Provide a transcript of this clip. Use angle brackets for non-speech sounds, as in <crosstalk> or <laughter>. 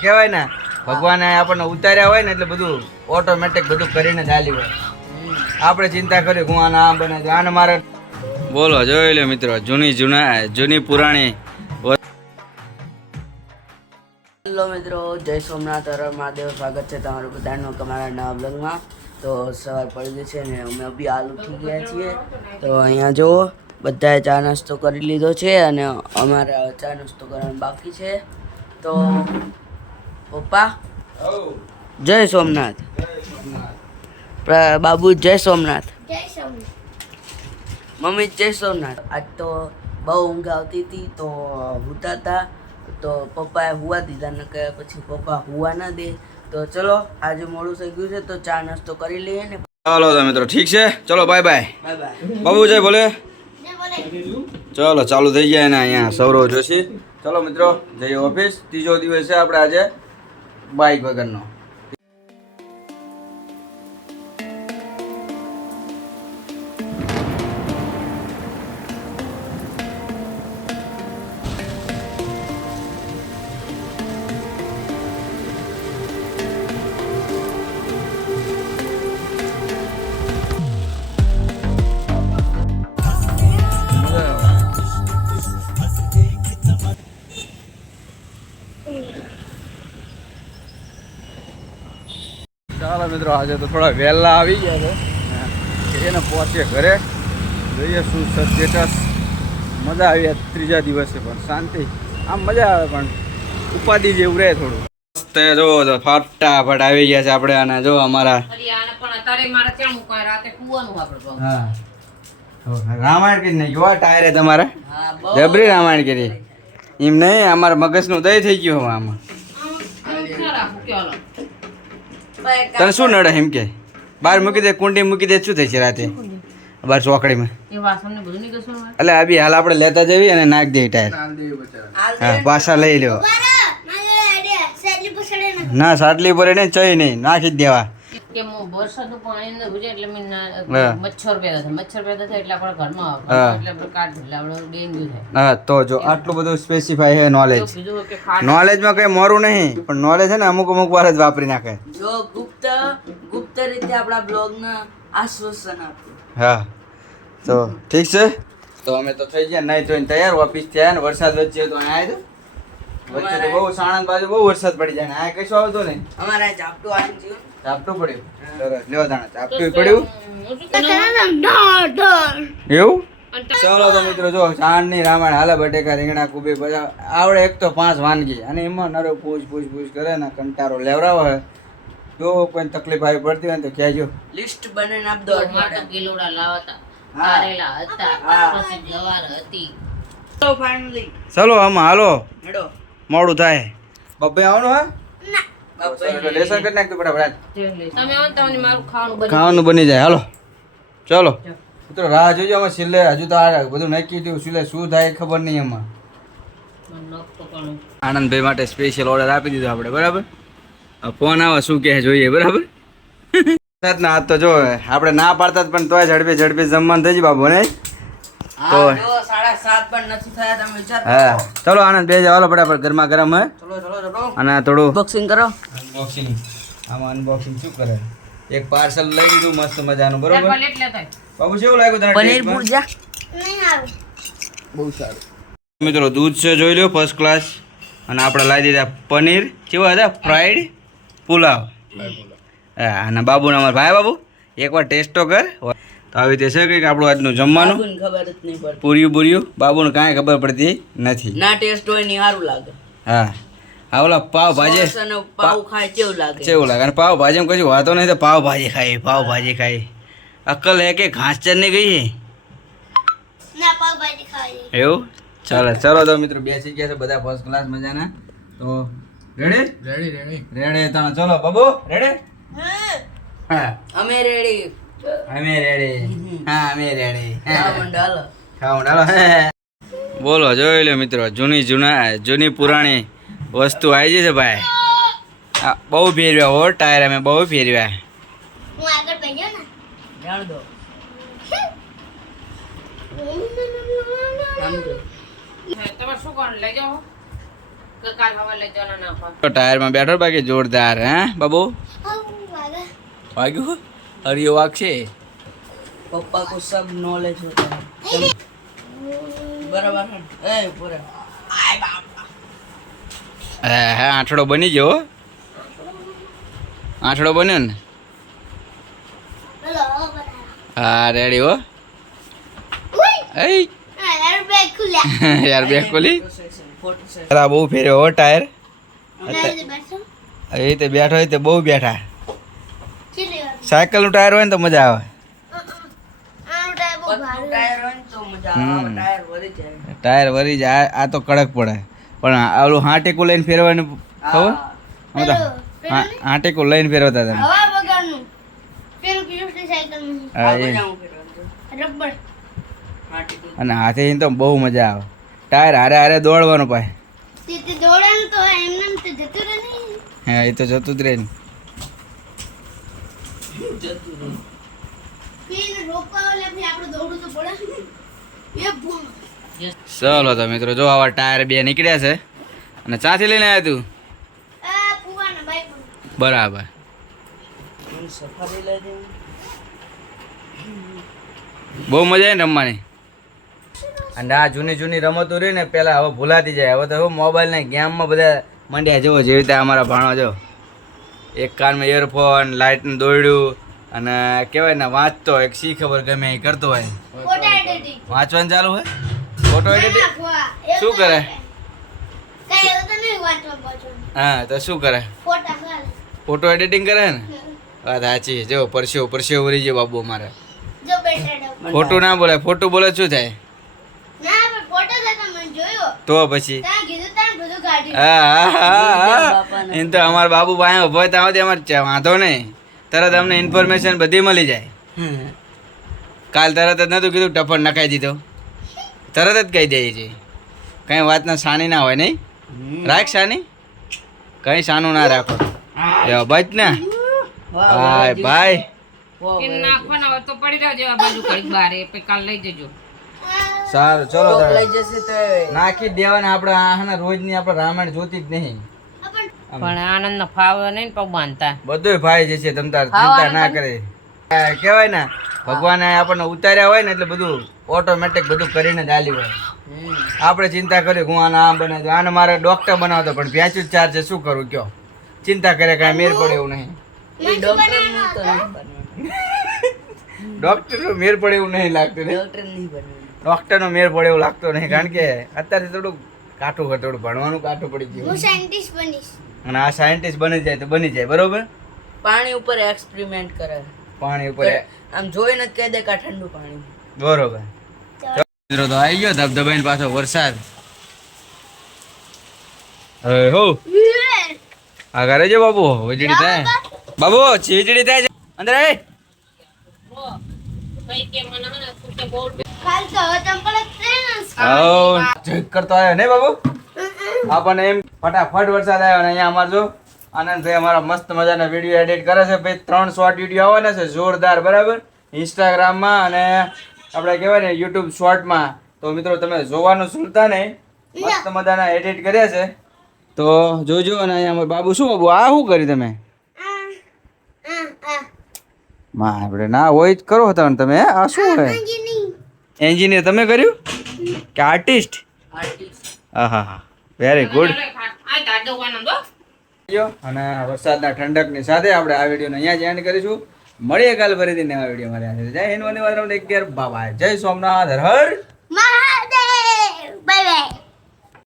કહેવાય ને ભગવાને આપણને ઉતાર્યા હોય ને એટલે બધું ઓટોમેટિક બધું કરીને ચાલી હોય. આપણે ચિંતા કરી હું આને આમ બને આને મારે બોલો જોઈ લો મિત્રો જૂની જૂના જૂની પુરાણી. હેલો મિત્રો જય સોમનાથ હર મહાદેવ સ્વાગત છે તમારું બધાનું તમારા નવા બ્લોગમાં તો સવાર પડી ગઈ છે ને અમે બી હાલ ઉઠી ગયા છીએ. તો અહીંયા જુઓ બધાએ ચા નાસ્તો કરી લીધો છે અને અમારે ચા નાસ્તો કરવાનો બાકી છે. તો પપ્પા? જય સોમનાથ. બાબુ જય સોમનાથ. મમ્મી જય સોમનાથ. આજ તો બહુ ઊંઘ આવતી હતી તો હુતા હતા તો પપ્પાએ હુવા દીધા ને કે પછી પપ્પા હુવા ના દે. તો ચલો આજે મોડું થઈ ગયું છે તો ચા નાસ્તો કરી લઈએ ને. ચાલો તો મિત્રો ઠીક છે? ચલો bye bye. Bye bye. Babu જય બોલે. ચલો ચાલુ થઈ ગયા ને અહીંયા સૌરવ જોશી. ચલો મિત્રો જઈએ ઓફિસ. ત્રીજો દિવસ છે આપણે આજે. બાઇક વગરનો. ચાલો મિત્રો આજે તો થોડા વહેલા આવી ગયા છે. એને પહોંચીએ ઘરે. જોઈએ શું સ્ટેટસ મજા આવી ત્રીજા દિવસે પણ. શાંતિ. આમ મજા આવે પણ ઉપાધિ જેવું રહે થોડું. મસ્ત જો તો ફટાફટ આવી ગયા છે આપણે અને જો અમારા તો રામાયણ કરી નહીં. જોવા ટાયરે તમારે. જબરી રામાયણ કરી એમ નહીં અમારા મગજનું દય થઈ ગયું હવે આમાં આમ ક્યાં રાખું કે હાલો. તને શું નડે એમ કે? બહાર મૂકી દે કુંડી મૂકી દે શું થાય છે રાતે? બાર ચોકડીમાં? એટલે આ બી હાલ આપણે લેતા જઈએ અને નાખ દઈએ ટાયર. હા પાછા લઈ લ્યો. ના. સાટલી પર એને ચઈ નહીં. નાખી જ દેવા. કે હું વરસાદનું પાણી અંદર ભૂજે એટલે મેં મચ્છર પેદા થાય. મચ્છર પેદા થાય એટલે આપણા ઘરમાં આવે. એટલે આપણે કાટ એટલે આપણે ડેન્ગ્યુ થાય. હા તો જો આટલું બધું સ્પેસિફાઈ છે નોલેજ નોલેજમાં કઈ મોરું નહીં પણ નોલેજ છે ને અમુક અમુક વાર જ વાપરી નાખે. જો ગુપ્ત ગુપ્ત રીતે આપણા બ્લોગને આશ્વાસન આપ્યું હા. તો ઠીક છે? તો અમે તો થઈ ગયા નહીં ધોઈને તૈયાર ઓફિસ થયા ને વરસાદ વચ્ચે તો અહીંયા આવ્યો વચ્ચે તો બહુ સાણંદ બાજુ બહુ વરસાદ પડી જાય ને આ કશું આવતો નહીં. અમારે ઝાપટું આવી ગયું ચાપટું પડ્યું. સરસ. લેવા દાણા ચાપટું પડ્યું? હું? એવું? ચલો તો- મિત્રો જો ચાંદની રામાયણ હાલે બટેકા રીંગણા કુબી બધા આવડે એક તો પાંચ વાનગી. અને એમાં નરો પૂછ પૂછ પૂછ કરે ને કંટારો લેવડાવો હોય જો કોઈ તકલીફ આવી પડતી હોય ને તો કહેજો. લિસ્ટ બનાવીને આપ દો તો લાવતા. હા. કારેલા હતા. હા. પછી ગવાર હતી. તો ફાઇનલી ચલો આમાં હાલો. મોડું થાય. બબ્બે આવવાનું હા? લેસન કરી ફટાફટ ખાવાનું બની જાય હાલો. ચલો. તો મિત્રો રાહ જોજો અમે છેલ્લે. હજુ તો આ બધું નક્કી થયું. છેલ્લે શું થાય ખબર નહીં એમાં. નખ આનંદભાઈ માટે સ્પેશિયલ ઓર્ડર આપી દીધો આપણે બરાબર? ફોન આવે શું કહે જોઈએ બરાબર? <laughs> ના તો જો આપણે ના પાડતા જ પણ તોય ઝડપી ઝડપી જમવાનું થઈ જ બાબુ ને પણ તમે હા. ચલો આનંદ બે જાવ ફટાફટ ગરમા ગરમ હે ચલો ચલો ચલો. અને થોડું બોક્સિંગ કરો. અનબોક્સિંગ આમાં અનબોક્સિંગ શું કરે? એક પાર્સલ લઈ લીધું મસ્ત મજાનું બરોબર? બાબુ કેવું લાગ્યું તને પનીર taste બહુ સારું. મિત્રો દૂધ છે જોઈ લો ફર્સ્ટ ક્લાસ અને આપણે લાવી દીધા પનીર. કેવા હતા? ફ્રાઈડ પુલાવ. હા અને બાબુને અમારા ભાઈ બાબુ એકવાર ટેસ્ટ તો કર. તો આવી રીતે છે કંઈક આપણું આજનું જમવાનું? ખબર જ નહીં પડતી. પૂર્યું પૂર્યું બાબુને કાંઈ ખબર પડતી નથી. ના ટેસ્ટ હોય ને સારું લાગે. હા. હા ઓલા પાવ ભાજી પાવ ખાય કેવું લાગે. કેવું લાગે. અને પાવ ભાજી કશું વાતો નહીં તો પાવ ભાજી ખાઈ પાવ ભાજી ખાઈ. અક્કલ હે કે ઘાસ ચરની ગઈ એવું? ચાલો ચાલો તો મિત્રો બેસી ગયા છે બધા ફર્સ્ટ ક્લાસ મજાના. તો રેડી રેડી રેડી રેડી તને ચલો બાબુ. રેડી હા. અમે રેડી અમે રેડી હા અમે રેડી ખાવું ડાલો બોલો જોઈ લો મિત્રો જૂની જૂના જૂની પુરાણી વસ્તુ આવી જશે ભાઈ. આ બહુ ફેરવ્યા હો ટાયર અમે બહુ ફેરવ્યા. ના. હોય. તો ટાયરમાં બેઠો બાકી જોરદાર હે બાબુ? વાગ્યું હરિયો વાગશે पप्पा को सब नॉलेज होता है बराबर है ए पूरा હે હે આઠડો બની ગયો હો. આઠડો બન્યો ને હા રેડી હો એય યાર બે ખોલી फोटो सेशन <laughs> આ બહુ ફેર્યો હો ટાયર એ તે બેઠો હોય તે બહુ બેઠા સાયકલનું ટાયર હોય તો મજા આવે. ટાયર હોય. ને તો મજા આવે. હમ. ટાયર વરી જાય. આ તો કડક પડે. પણ આવું ઓલું હાટેકું લઈને ફેરવાનું ખબર? હા. તો હા- હાટેકું લઈને ફેરવતા સાયકલ છે. અને હાથે તો બહુ મજા આવે. ટાયર હારે હારે દોડવાનું પાય તે દોડવાનું તો એમને એમ તો જતું રહે નહીં. હા એ તો જતું જ રહે ને જતું રહ્યું. પેન રોકવા એટલે પછી આપણે દોડવું તો પડે એ ભૂલ. ચલો તો મિત્રો જો આવા ટાયર બે નીકળ્યા છે. અને ચાથી લઈને આવ્યા તું? બરાબર. બહુ મજા આવે ને રમવાની? અને આ જૂની જૂની રમતો રહી ને પેલા હવે ભૂલાતી જાય. હવે તો મોબાઈલ ને ગેમમાં બધા મંડ્યા જેવો જેવી રીતે અમારા ભાણો જો એક કાનમાં ઇયરફોન લાઇટનું દોડ્યું અને કહેવાય ને વાંચતો એક શી ખબર ગમે એ કરતો હોય. વાંચવાનું ચાલુ હોય? ફોટો એડિટિંગ શું કરે? કઈ એવું તો નહીં વાંચવા પાછું. હા તો શું કરે? ફોટો એડિટિંગ કરે ને? વાત સાચી જો પરસ્યો પરસ્યો વળી ગયો બાબુ મારે જો ખોટું ના બોલે ખોટું બોલે શું થાય? ના પણ ફોટો તો મને જોયો. તો પછી? એમ તો અમાર બાબુ પાસે ઊભો સુધી અમારે વાંધો નહીં. તરત અમને ઇન્ફોર્મેશન બધી મળી જાય. કાલ તરત જ નતું કીધું ટફર નખાઈ દીધો. તરત જ કહી દઈએ છીએ. કઈ વાતના સાની ના હોય નહીં? રાખ સાની. કઈ સાનું ના રાખો. જો બચ ને. ભાઈ ભાઈ. નાખવાના હોય તો પડી રહેજો આ બાજુ કઈ બારે કાલ લઈ જજો. સારું ચલો લઈ જશે તો નાખી દેવાના આપણે આના રોજની આપણે રામાયણ જોતી જ નહીં. પણ આનંદ નો ફાવે નહીં ને પગ બાંધતા. બધું ભાઈ જશે તમ તાર ચિંતા ના કરે. કેવાય કહેવાય ને ભગવાને આપણને ઉતાર્યા હોય ને એટલે બધું ઓટોમેટિક બધું કરીને ડાલી હોય. આપણે ચિંતા કરી હું આને આમ બનાવી આને મારે ડોક્ટર બનાવતો પણ ભેંચું જ ચાર છે શું કરું કયો? ચિંતા કરે કાંઈ મેર પડે એવું નહીં. ડોક્ટરનો <laughs> મેર પડે એવું નહીં લાગતું ડોક્ટર નહીં. ડોક્ટરનો મેર પડે એવું લાગતો નહીં કારણ કે અત્યારે થોડું કાઠું હોય થોડું ભણવાનું કાઠું પડી હું ગયું સાયન્ટિસ્ટ બનીશ. અને આ સાયન્ટિસ્ટ બની જાય તો બની જાય બરોબર? પાણી ઉપર એક્સપેરિમેન્ટ કરે. પાણી ઉપર આમ જોઈને કહી દે કે આ ઠંડુ પાણી બરોબર. મિત્રો તો આવી ગયો ધબધબાઈને પાછો વરસાદ. હવે હો. આ ઘરે જો બાબુ? વીજળી થાય? બાબુ. વીજળી થાય છે. અંદર આય. કાલ તો ચંપલ જ કરતો આવ્યો ને બાબુ? આપણને એમ ફટાફટ વરસાદ આવ્યો ને અહીંયા અમારે જો. આનંદભાઈ અમારા મસ્ત મજાના વીડિયો એડિટ કરે છે. ભાઈ ત્રણ શોર્ટ વીડિયો આવવાના છે જોરદાર બરાબર? ઇન્સ્ટાગ્રામમાં અને આપણે કહેવાય ને યુટ્યુબ શોર્ટમાં તો મિત્રો તમે જોવાનું સુનતા નહીં. મસ્ત મજાના એડિટ કર્યા છે. તો જોજો અને અહીંયા અમારા બાબુ શું બાબુ? આ શું કર્યું તમે? માં આપણે ના હોય જ કરો હતા તમે આ શું હે જી નહીં. એન્જિનિયર, તમે કર્યું? કે આર્ટિસ્ટ? હા હા. હા વેરી ગુડ અને વરસાદના ઠંડકની સાથે આપણે આ વિડીયોને અહીંયા જ એન્ડ કરીશું. મળીએ કાલ ફરીથી નવા વીડિયો મારી આજે જય હિન્દ, વંદે માતરમ. એક કેર બાય જય સોમનાથ. હર હર. Bye bye